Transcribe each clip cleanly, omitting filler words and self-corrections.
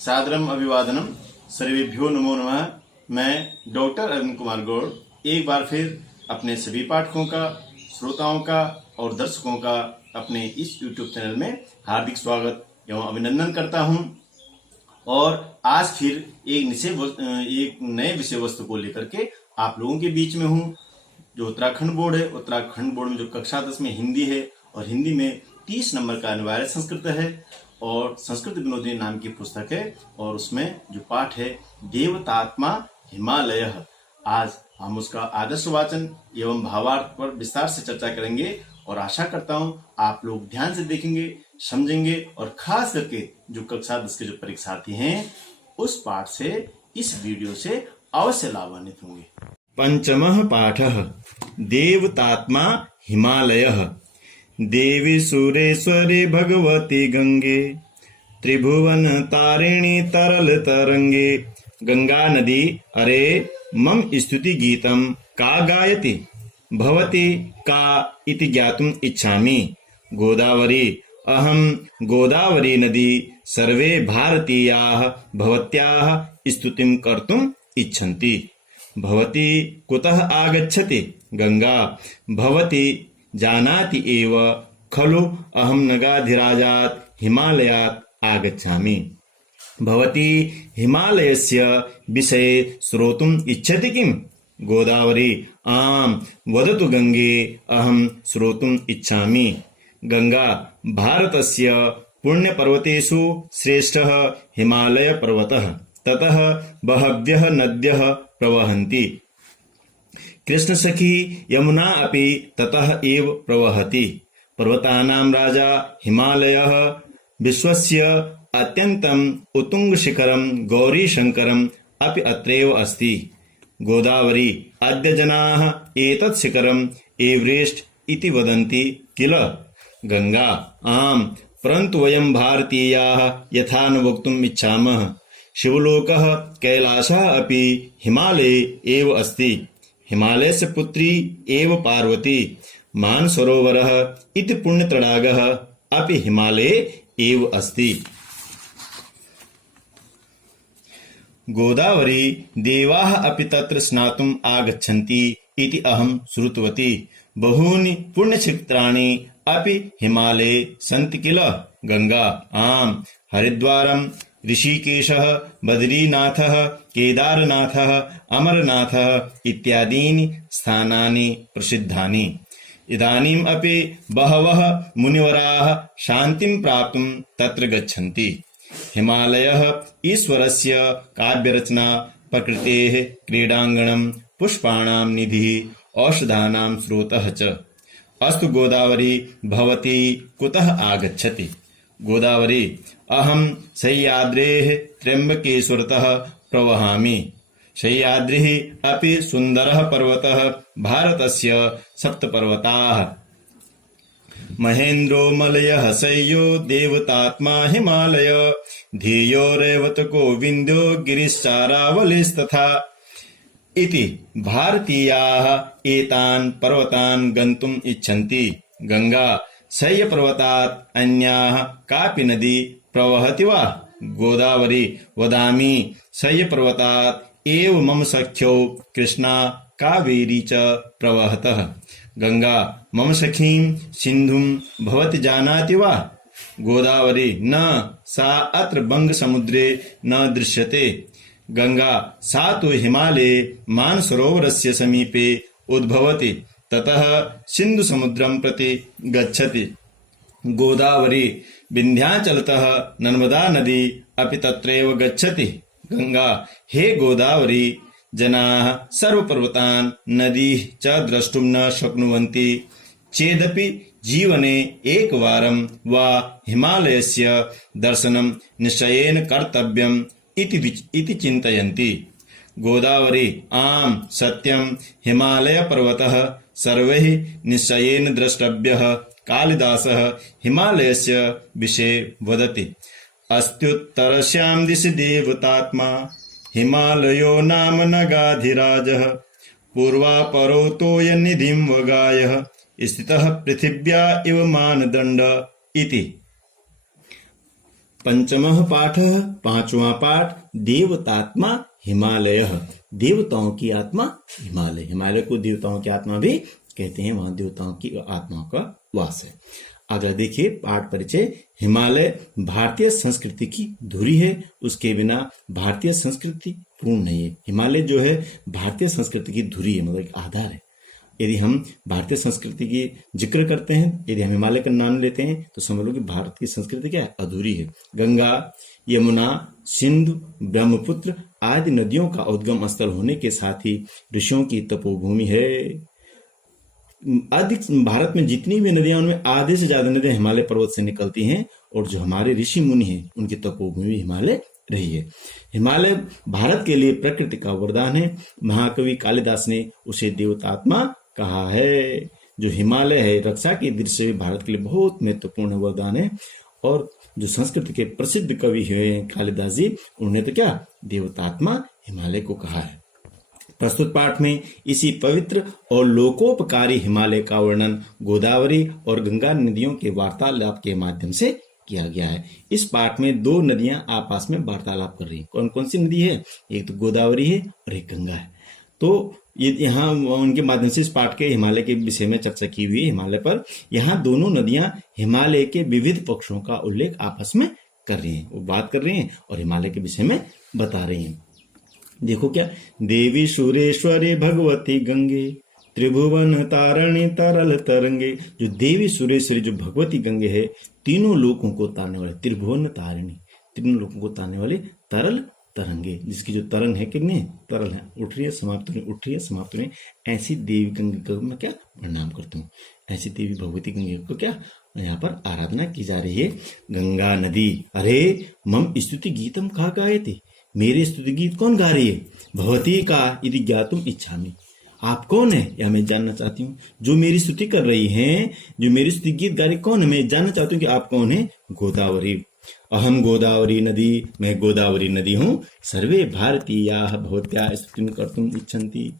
सादरम अभिवादनम। सर्वेभ्यो नमो नमः। मैं डॉक्टर अरविंद कुमार गौड़ एक बार फिर अपने सभी पाठकों का, श्रोताओं का और दर्शकों का अपने इस YouTube चैनल में हार्दिक स्वागत एवं अभिनंदन करता हूं। और आज फिर एक नए विषय वस्तु को लेकर के आप लोगों के बीच में हूं। जो उत्तराखंड बोर्ड है, उत्तराखंड बोर्ड में जो कक्षा 10 में हिंदी है और हिंदी में 30 नंबर का अनिवार्य संस्कृत है और संस्कृत विनोदिनी नाम की पुस्तक है और उसमें जो पाठ है देवतात्मा हिमालय। आज हम उसका आदर्श वाचन एवं भावार्थ पर विस्तार से चर्चा करेंगे और आशा करता हूं आप लोग ध्यान से देखेंगे, समझेंगे और खास करके जो कक्षा 10 के जो परीक्षार्थी हैं उस पाठ से, इस वीडियो से अवश्य लाभान्वित होंगे। पंचमः पाठः देवतात्मा हिमालयः। देवी सुरेश्वरी भगवती गंगे, त्रिभुवन तारिणी तरल तरंगे। गंगा नदी अरे मम स्तुति गीतम का गायति, भवती का इति ज्ञातुम इच्छामि। गोदावरी अहम गोदावरी नदी, सर्वे भारतीयाः भवत्याः स्तुतिं कर्तुम् इच्छन्ति। भवती कुतः आगच्छति? गंगा भवती जानाति एव खलु अहं नगाधिराजात् हिमालयात् आगच्छामि। भवती हिमालयस्य विषये श्रोतुम् इच्छति किम्? गोदावरी आम् वदतु गंगे, अहं श्रोतुम् इच्छामि। गंगा भारतस्य पुण्यपर्वतेषु श्रेष्ठः हिमालय पर्वतः, ततः बहव्यः नद्यः प्रवहन्ति। कृष्ण सखी यमुना अपि ततः एव प्रवहति। पर्वतानां राजा हिमालयः, विश्वस्य अत्यन्तम् उत्तुङ्गशिखरं गौरीशङ्करम् अपि अत्रैव अस्ति। गोदावरी अद्य जनाः एतत् शिखरम् एवरेस्ट् इति वदन्ति किल? गंगा आम्, परन्तु वयं भारतीयाः यथा न वक्तुम् इच्छामः। शिवलोकः कैलासः अपि हिमालये एव अस्ति। हिमालयस्य पुत्री एव पार्वती। मानसरोवरः इति पुण्यतडागः अपि हिमालये एव अस्ति। गोदावरी देवाः अपि तत्र स्नातुम् आगच्छन्ति इति अहं श्रुतवती। बहूनि पुण्यक्षेत्राणि अपि हिमालये सन्ति किल? गंगा आम्, हरिद्वारम्, ऋषिकेशः, बद्रीनाथः, केदारनाथः, अमरनाथः इत्यादीनि स्थानानि प्रसिद्धानि। इदानीम् अपि बहवः मुनिवराः शान्तिं प्राप्तुं तत्र गच्छन्ति। हिमालयः ईश्वरस्य काव्यरचना, प्रकृतेः क्रीडाङ्गणं, पुष्पाणां निधिः, औषधानां स्रोतः च। अस्तु गोदावरी, भवती कुतः आगच्छति? गोदावरी अहं सह्याद्रेः त्र्यम्बकेश्वरतः प्रवहामि। सह्याद्रिः अपि सुन्दरः पर्वतः, भारतस्य सप्तपर्वताः। महेन्द्रो मलयः सह्यो देवतात्मा हिमालय, ध्येयो रैवतको विन्ध्यो गिरिश्चारावलिस्तथा। इति भारतीयाः एतान् पर्वतान् गन्तुम् इच्छन्ति। गंगा सह्य पर्वतात् अन्याः कापि नदी प्रवहति वा? गोदावरी वदामि, सह्य पर्वतात् एव मम सख्यौ कृष्णा कावेरी च प्रवहतः। गंगा मम सखीं सिन्धुं भवती जानाति वा? गोदावरी न, सा अत्र बंगसमुद्रे न दृश्यते। गंगा सा तु हिमालये मानसरोवरस्य समीपे उद्भवति, ततः सिंधु समुद्रं प्रति गच्छति। गोदावरी विन्ध्याचलतः नर्मदा नदी अपि तत्रैव गच्छति। गंगा हे गोदावरी, जनाः सर्वपर्वतान् नदीः च द्रष्टुं न शक्नुवन्ति चेदपि जीवने एकवारं वा हिमालयस्य दर्शनं निश्चयेन कर्तव्यम् इति चिन्तयन्ति। गोदावरी आम् सत्यं, हिमालय पर्वतः सर्वैः निश्चयेन द्रष्टव्यः। कालिदासः हिमालयस्य विषये वदति, अस्त्युत्तरस्यां दिशि देवतात्मा, हिमालयो नाम नगाधिराजः, पूर्वापरो तोयनिधिं वगायः, स्थितः पृथिव्या इव मानदण्ड इति। पंचमः पाठः, पांचवा पाठ, देवतात्मा हिमालय। देवताओं की आत्मा हिमालय। हिमालय को देवताओं की आत्मा भी कहते हैं, वहां देवताओं की आत्मा का वास है। अगला देखिए पाठ परिचय। हिमालय भारतीय संस्कृति की धुरी है, उसके बिना भारतीय संस्कृति पूर्ण नहीं है। हिमालय जो है भारतीय संस्कृति की धुरी है, मतलब एक आधार है। यदि हम भारतीय संस्कृति की जिक्र करते हैं, यदि हम हिमालय का नाम लेते हैं, तो समझ लो कि भारत की संस्कृति क्या है, अधूरी है। गंगा, यमुना, सिंधु, ब्रह्मपुत्र आदि नदियों का उद्गम स्थल होने के साथ ही ऋषियों की तपोभूमि है। अधिक भारत में जितनी भी नदियां, उनमें आधे से ज्यादा नदियां हिमालय पर्वत से निकलती हैं, और जो हमारे ऋषि मुनि हैं उनकी तपोभूमि हिमालय रही है। हिमालय भारत के लिए प्रकृति का वरदान है। महाकवि कालिदास ने उसे देवतात्मा कहा है। जो हिमालय है रक्षा की दृष्टि से भी भारत के लिए बहुत महत्वपूर्ण वरदान है। और जो संस्कृत के प्रसिद्ध कवि हुए कालिदास जी, उन्होंने तो क्या देवतात्मा हिमालय को कहा है। प्रस्तुत पाठ में इसी पवित्र और लोकोपकारी हिमालय का वर्णन गोदावरी और गंगा नदियों के वार्तालाप के माध्यम से किया गया है। इस पाठ में दो नदियां आपस में वार्तालाप कर रही हैं। कौन कौन सी नदी है? एक तो गोदावरी है और एक गंगा है। तो ये यहाँ उनके माध्यम से इस पाठ के हिमालय के विषय में चर्चा की हुई है। हिमालय पर यहाँ दोनों नदियां हिमालय के विविध पक्षों का उल्लेख आपस में कर रही हैं, वो बात कर रही हैं और हिमालय के विषय में बता रही हैं। देखो क्या, देवी सुरेश्वरी भगवती गंगे, त्रिभुवन तारणी तरल तरंगे। जो देवी सुरेश्वरी जो भगवती गंगे है, तीनों लोकों को तारने वाले, त्रिभुवन तारिणी, तीनों लोकों को तारने वाले तरल तरंगे, जिसकी जो तरंग है कितनी तरल है, उठ रही है समाप्त हो रही, उठ रही है समाप्त हो रही। ऐसी देवी गंगे को मैं क्या प्रणाम करता हूँ। ऐसी देवी भगवती गंगे को क्या यहाँ पर आराधना की जा रही है। गंगा नदी, अरे मम स्तुति गीतम कहा गाए थे, मेरे स्तुति गीत कौन गा रही है? भगवती का यदि ज्ञातुम इच्छामि, आप कौन है यह मैं जानना चाहती हूँ। जो मेरी स्तुति कर रही हैं, जो मेरी स्तुति गीत गा रही कौन है, मैं जानना चाहती हूँ कि आप कौन है। गोदावरी, अहम गोदावरी नदी, मैं गोदावरी नदी हूँ। सर्वे भारतीयाः भवत्याः स्तुतिं कर्तुम् इच्छन्ति।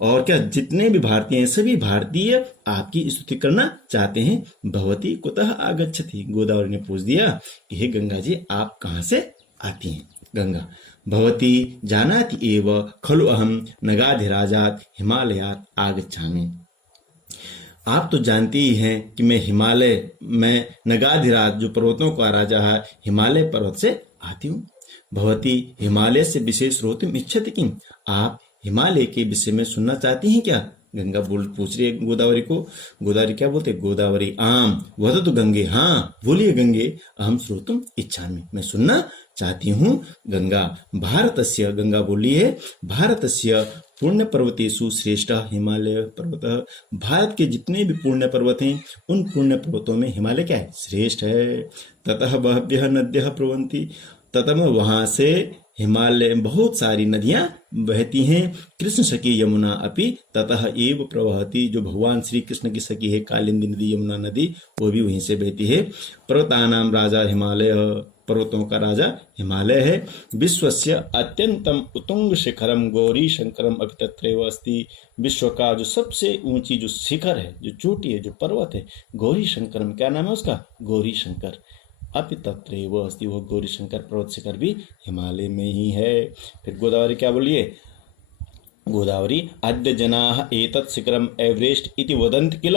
और क्या, जितने भी भारतीय हैं सभी भारतीय आपकी स्तुति करना चाहते हैं। भगवती कुतः आगच्छति, गोदावरी ने पूछ दिया कि हे गंगा जी आप कहाँ से आती हैं। गंगा, भवती जानाति एव खलु अहम नगाधिराजात् हिमालयात् आगच्छामि। आप तो जानती ही हैं कि मैं नगाधिराज जो पर्वतों का राजा है, हिमालय पर्वत से आती हूँ। भवती हिमालय से विशेष श्रोतुम इच्छति किम, आप हिमालय के विषय में सुनना चाहती हैं क्या। गंगा पूछ रही है गोदावरी को। गोदावरी क्या बोलते, गोदावरी आम वदतु गंगे, हाँ बोलिए गंगे, अहम श्रोतुम इच्छामि, मैं सुनना चाहती हूँ। गंगा, भारतस्य, गंगा बोली है, भारतस्य पुण्य पर्वतेषु श्रेष्ठ हिमालय पर्वत। भारत के जितने भी पुण्य पर्वत हैं, उन पुण्य पर्वतों में हिमालय क्या है, श्रेष्ठ है। ततः बह्व्यः नद्यः प्रवहन्ति, ततः वहां से हिमालय बहुत सारी नदियां बहती हैं। कृष्ण सखी यमुना अपि ततः एव प्रवहति, जो भगवान श्री कृष्ण की सखी है कालिंदी नदी, यमुना नदी, वो भी वहीं से बहती है। पर्वतानां राजा हिमालय, पर्वतों का राजा हिमालय है। विश्वस्य अत्यंतम उत्तुंग शिखरम गौरी शंकरम अपि तत्रैव अस्ति, विश्व का जो सबसे ऊंची जो शिखर है, जो चोटी है, जो पर्वत है, गौरी शंकरम, क्या नाम है उसका, गौरी शंकर। अपि तत्रैव अस्ति, वो गौरी शंकर पर्वत शिखर भी हिमालय में ही है। फिर गोदावरी क्या बोलिए, गोदावरी अद्य जनाः एतत् शिखरम एवरेस्ट इति वदन्ति किल।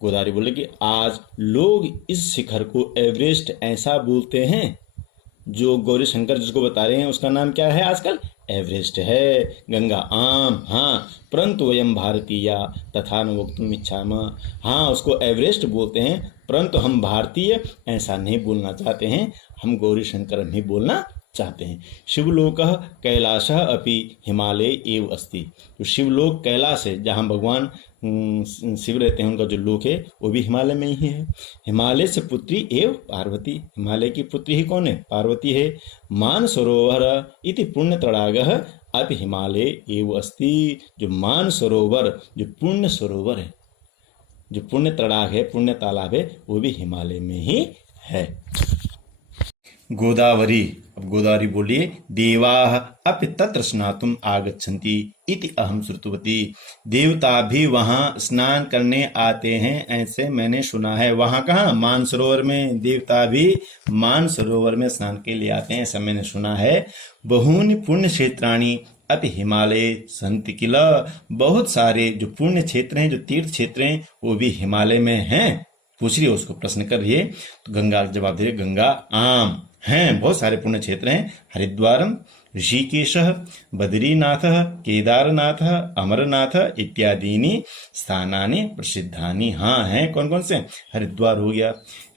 गोदावरी बोले कि आज लोग इस शिखर को एवरेस्ट ऐसा बोलते हैं। जो गौरी शंकर जिसको बता रहे हैं उसका नाम क्या है आजकल, एवरेस्ट है। गंगा, आम हाँ, परंतु वयम भारतीय तथा न वक्तुम इच्छामः, हाँ उसको एवरेस्ट बोलते हैं, परंतु हम भारतीय ऐसा नहीं बोलना चाहते हैं, हम गौरी शंकर नहीं बोलना चाहते हैं। शिवलोकः कैलाशः अपि हिमालय एव अस्ति, तो शिवलोक कैलाश है, जहाँ भगवान शिव रहते हैं, उनका जो लोक है वो भी हिमालय में ही है। हिमालय से पुत्री एव पार्वती, हिमालय की पुत्री ही कौन है, पार्वती है। मानसरोवर इति पुण्य तड़ागः अपि हिमालय एव अस्ति, जो मानसरोवर जो पुण्य सरोवर है, जो पुण्य तड़ाग है, पुण्य तालाब है, वो भी हिमालय में ही है। गोदावरी, अब गोदावरी बोलिए, देवाः अपि तत्र स्नातुम आगच्छन्ति इति अहम श्रुतवती। देवता भी वहां स्नान करने आते हैं, ऐसे मैंने सुना है। वहां कहाँ? मानसरोवर में। देवता भी मानसरोवर में स्नान के लिए आते हैं, ऐसा मैंने सुना है। बहूनि पुण्य क्षेत्राणि अपि हिमालय संति किल, बहुत सारे जो पुण्य क्षेत्र हैं, जो तीर्थ क्षेत्र हैं, वो भी हिमालय में हैं। पूछ रही है, उसको प्रश्न कर रही है। तो गंगा जवाब दे रही, गंगा आम हैं, बहुत सारे पुण्य क्षेत्र हैं। हरिद्वारम, ऋषिकेश, बद्रीनाथ, केदारनाथ, अमरनाथ इत्यादीनि स्थानानि प्रसिद्धानि। हाँ हैं, कौन कौन से? हरिद्वार हो गया,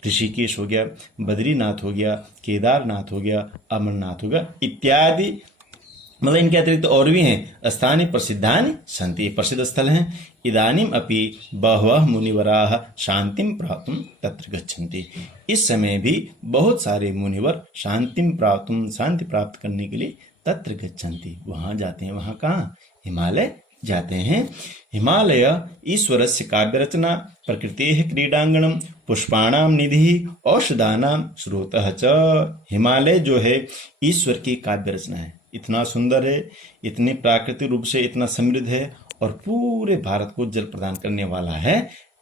ऋषिकेश हो गया, बद्रीनाथ हो गया, केदारनाथ हो गया, अमरनाथ हो गया इत्यादि, मतलब इनके अतिरिक्त और भी हैं। स्थानी प्रसिद्धानि सन्ति, प्रसिद्ध स्थल हैं। इदानीम अपि बहवः मुनिवराः शांतिम प्राप्तुम तत्र गच्छन्ति, इस समय भी बहुत सारे मुनिवर शांतिम प्राप्तुम, शांति प्राप्त करने के लिए तत्र गच्छन्ति, वहां जाते हैं। वहां कहाँ? हिमालय जाते हैं। हिमालय ईश्वरस्य काव्य रचना, प्रकृतेः क्रीडांगणम, पुष्पाणाम निधि, औषधानाम स्रोतः च। हिमालय जो है ईश्वर की काव्य रचना है, इतना सुंदर है, इतने प्राकृतिक रूप से इतना समृद्ध है और पूरे भारत को जल प्रदान करने वाला है।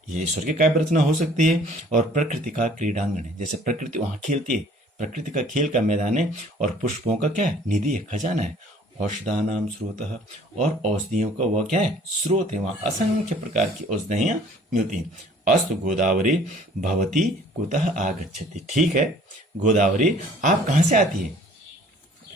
ये ईश्वर की काव्य रचना हो सकती है। और प्रकृति का क्रीडांगण है, जैसे प्रकृति वहां खेलती है, प्रकृति का खेल का मैदान है। और पुष्पों का क्या है? निधि है, खजाना है। औषधानाम स्रोतः, और औषधियों का वह क्या है? स्रोत है। वहां असंख्य प्रकार की औषधियां मिलती हैं। अस्तु गोदावरी भवती कुतः आगच्छति। ठीक है गोदावरी, आप कहां से आती है?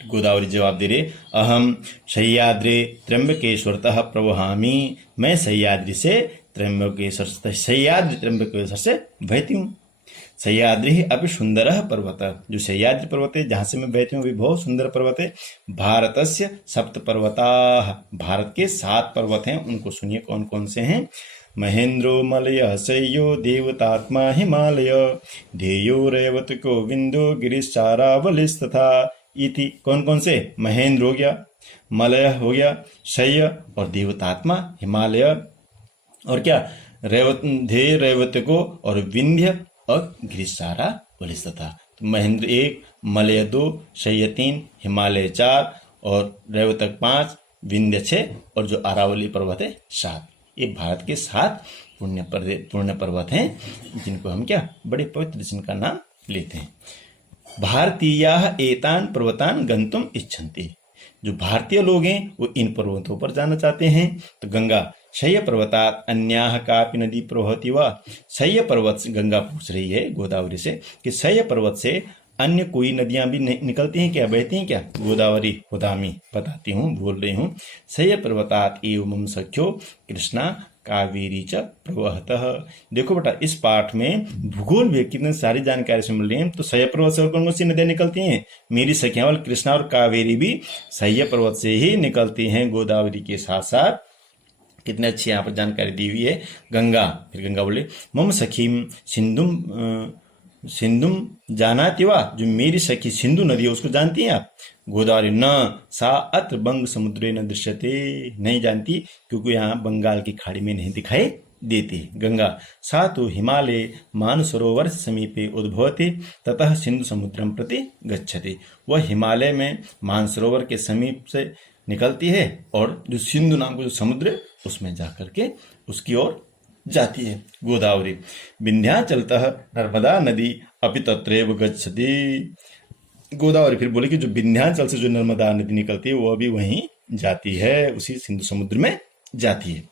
गोदावरी जवाब दे रहे, अहम सह्याद्रि त्र्यंबकेश्वरतः प्रवहामि, मैं सह्याद्रि से त्र्यंबकेश्वर, सह्याद्रि त्र्यंबकेश्वर से बहती हूँ। सह्याद्रि अपि सुंदर पर्वत, जो सह्याद्रि पर्वत है जहां से मैं बहती हूँ भी बहुत सुंदर पर्वत है। भारतस्य सप्त पर्वताः, भारत के 7 पर्वत हैं, उनको सुनिए कौन कौन से हैं। महेंद्रो मलय शय्यो देवतात्मा हिमालय, ध्येयो रेवतिको विंदो गिरिश्चारावलिस्तथा इति। कौन कौन से? महेंद्र हो गया, मलय हो गया, शय्य और देवतात्मा हिमालय, और क्या? ध्येय रेवतिको और विंध्य और गिरिसारा वलिस्तथा। तो महेंद्र 1, मलय 2, शय्य 3, हिमालय 4 और रेवतक 5, विंध्य 6 और जो अरावली पर्वत है 7। ये भारत के 7 पुण्य पर्वत हैं, जिनको हम क्या बड़े पवित्र जिनका नाम लेते हैं। भारतीयाः एतान पर्वतान गंतुम इच्छन्ति, जो भारतीय लोग हैं वो इन पर्वतों पर जाना चाहते हैं। तो गंगा शय्य पर्वतात् अन्याः कापि नदी प्रवहति वा, शय्य पर्वत से गंगा पूछ रही है गोदावरी से कि शय्य पर्वत से अन्य कोई नदियां भी निकलती हैं क्या, बहती हैं क्या? गोदावरी होदामी, बताती हूँ, बोल रही हूँ। शय्य पर्वतात् एव मम सख्यो कृष्णा कावेरी च प्रवहतः। देखो बेटा, इस पाठ में भूगोल भी कितनी सारी जानकारी से मिल रही है। तो शय्य पर्वत से कौन कौन सी नदियां निकलती हैं? मेरी सखियां वाली कृष्णा और कावेरी भी शय्य पर्वत से ही निकलती हैं। गोदावरी के साथ साथ कितने अच्छी यहाँ पर जानकारी दी हुई है। गंगा, फिर गंगा बोले, मम सखीम सिंधुम जानाति वा, जो मेरी सखी सिंधु नदी है उसको जानती हैं आप? गोदावरी, न सा अत्र बंग समुद्रे न दृश्यते, नहीं जानती क्योंकि यहाँ बंगाल की खाड़ी में नहीं दिखाई देती। गंगा, सा तो हिमालय मानसरोवर समीपे उद्भवति ततः सिंधु समुद्रम प्रति गच्छति, वह हिमालय में मानसरोवर के समीप से निकलती है और जो सिंधु नाम का जो समुद्र है उसमें जाकर के उसकी ओर जाती है। गोदावरी, विंध्याचलतः नर्मदा नदी अपि तत्रैव गच्छति। गोदावरी फिर बोले कि जो विंध्याचल से जो नर्मदा नदी निकलती है वो भी वहीं जाती है, उसी सिंधु समुद्र में जाती है।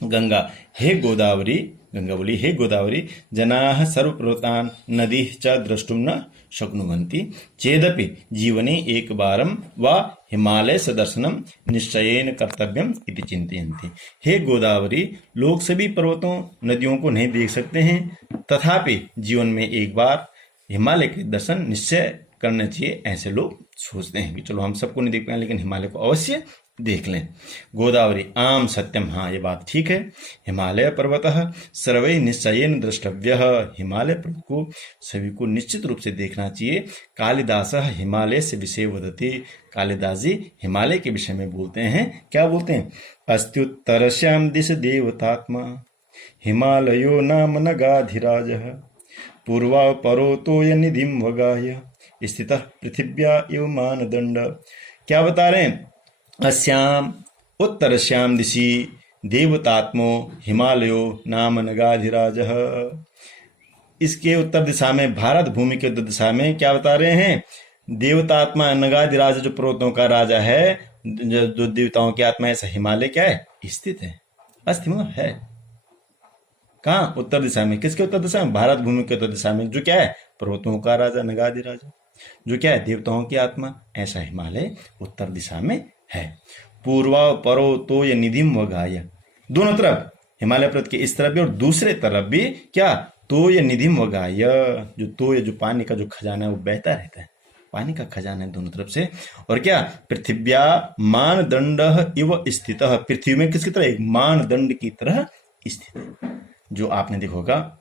गंगा, हे गोदावरी, गंगा बोली, हे गोदावरी, जनाः सर्वपर्वतान् नदीः च द्रष्टुं न शक्नुवन्ति चेदपि जीवने एकवारं वा हिमालय दर्शनम निश्चयेन कर्तव्यम इति चिंतयन्ति। हे गोदावरी, लोग सभी पर्वतों नदियों को नहीं देख सकते हैं, तथापि जीवन में एक बार हिमालय के दर्शन निश्चय करना चाहिए, ऐसे लोग सोचते हैं कि चलो हम सबको नहीं देख पाए लेकिन हिमालय को अवश्य देख लें। गोदावरी, आम सत्यम, हाँ ये बात ठीक है। हिमालय पर्वतः सर्वै निश्चयेन द्रष्टव्यः, हिमालय पर्वत को सभी को निश्चित रूप से देखना चाहिए। कालिदासः हिमालय से विषय वदति, कालिदास जी हिमालय के विषय में बोलते हैं, क्या बोलते हैं? अस्त्युत्तरस्यां दिश देवतात्मा हिमालयो नाम नगाधिराजः पूर्वा परोतो निधिं वगाय स्थितः पृथिव्या इव मानदंड। क्या बता रहे हैं? अस्याम उत्तरस्याम दिशि देवतात्मो हिमालयो नाम नगाधिराजः। इसके उत्तर दिशा में, भारत भूमि के उत्तर दिशा में क्या बता रहे हैं? देवतात्मा नगाधिराज जो पर्वतों का राजा है, जो देवताओं की आत्मा है, ऐसा हिमालय क्या है? स्थित है। अस्थित मतलब है। कहाँ? उत्तर दिशा में। किसके उत्तर दिशा में? भारत भूमि के उत्तर दिशा में। जो क्या है? पर्वतों का राजा नगाधिराज। जो क्या है? देवताओं की आत्मा। ऐसा हिमालय उत्तर दिशा में है। पूर्वा परो तो ये निधिम व गाय, दोनों तरफ हिमालय पर्वत के इस तरफ भी और दूसरे तरफ भी क्या? तो ये निधिम व गाय, जो तो ये जो पानी का जो खजाना है वो बहता रहता है। पानी का खजाना है दोनों तरफ से। और क्या? पृथिव्या मानदंड इव स्थित, पृथ्वी में किसकी तरह? एक मानदंड की तरह स्थित। जो आपने देखा होगा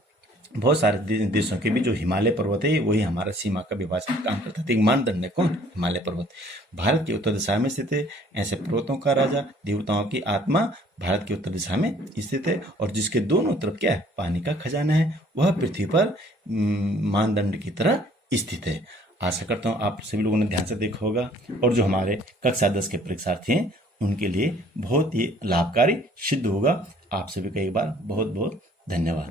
बहुत सारे देशों के भी जो हिमालय पर्वत है वही हमारा सीमा का विभाजन काम करता है। एक मानदंड है। कौन? हिमालय पर्वत। भारत के उत्तर दिशा में स्थित है। ऐसे पर्वतों का राजा, देवताओं की आत्मा भारत के उत्तर दिशा में स्थित है। और जिसके दोनों तरफ क्या है? पानी का खजाना है। वह पृथ्वी पर मानदंड की तरह स्थित है। आशा करता हूँ आप सभी लोगों ने ध्यान से देखा होगा और जो हमारे कक्षा 10 के परीक्षार्थी हैं उनके लिए बहुत ही लाभकारी सिद्ध होगा। आप सभी का एक बार बहुत बहुत धन्यवाद।